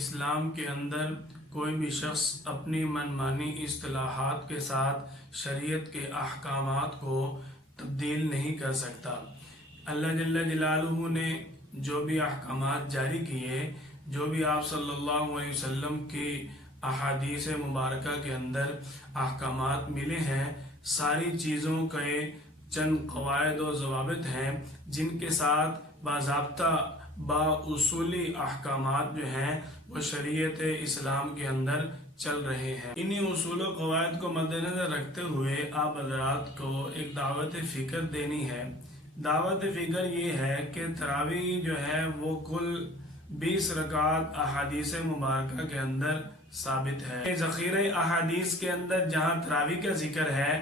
اسلام کے اندر کوئی بھی شخص اپنی منمانی اصطلاحات کے ساتھ شریعت کے احکامات کو تبدیل نہیں کر سکتا۔ اللہ جل جلالہ نے جو بھی احکامات جاری کیے، جو بھی آپ صلی اللہ علیہ وسلم کی احادیث مبارکہ کے اندر احکامات ملے ہیں، ساری چیزوں کے چند قواعد و ضوابط ہیں جن کے ساتھ باضابطہ با اصولی احکامات جو ہیں وہ شریعت اسلام کے اندر چل رہے ہیں۔ انہی اصول و قواعد کو مد نظر رکھتے ہوئے آپ حضرات کو ایک دعوت فکر دینی ہے۔ دعوت فکر یہ ہے کہ تراویح جو ہے وہ کل 20 رکعات احادیث مبارکہ کے اندر ثابت ہے۔ ذخیرہ احادیث کے اندر جہاں تراویح کا ذکر ہے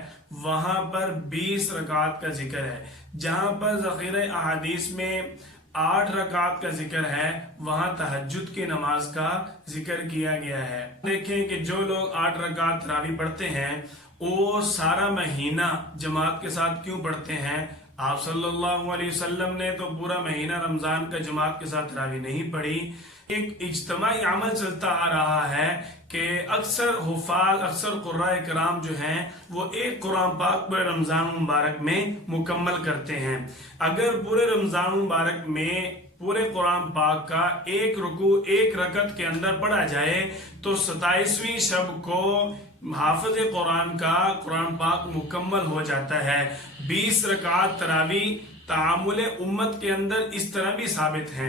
وہاں پر 20 رکعات کا ذکر ہے۔ جہاں پر ذخیرہ احادیث میں 8 رکعات کا ذکر ہے وہاں تہجد کی نماز کا ذکر کیا گیا ہے۔ دیکھیں کہ جو لوگ 8 رکعات تراویح پڑھتے ہیں وہ سارا مہینہ جماعت کے ساتھ کیوں پڑھتے ہیں؟ آپ صلی اللہ علیہ وسلم نے تو پورا مہینہ رمضان کا جماعت کے ساتھ تراویح نہیں پڑھی۔ ایک اجتماعی عمل چلتا آ رہا ہے کہ اکثر حفاظ، اکثر قراء کرام جو ہیں وہ ایک قرآن پاک پورے رمضان مبارک میں مکمل کرتے ہیں۔ اگر پورے رمضان مبارک میں پورے قرآن پاک کا ایک رکوع ایک رکعت کے اندر پڑھا جائے تو 27ویں شب کو حافظ قرآن کا قرآن پاک مکمل ہو جاتا ہے۔ 20 رکعات تراویح تعامل امت کے اندر اس طرح بھی ثابت ہیں۔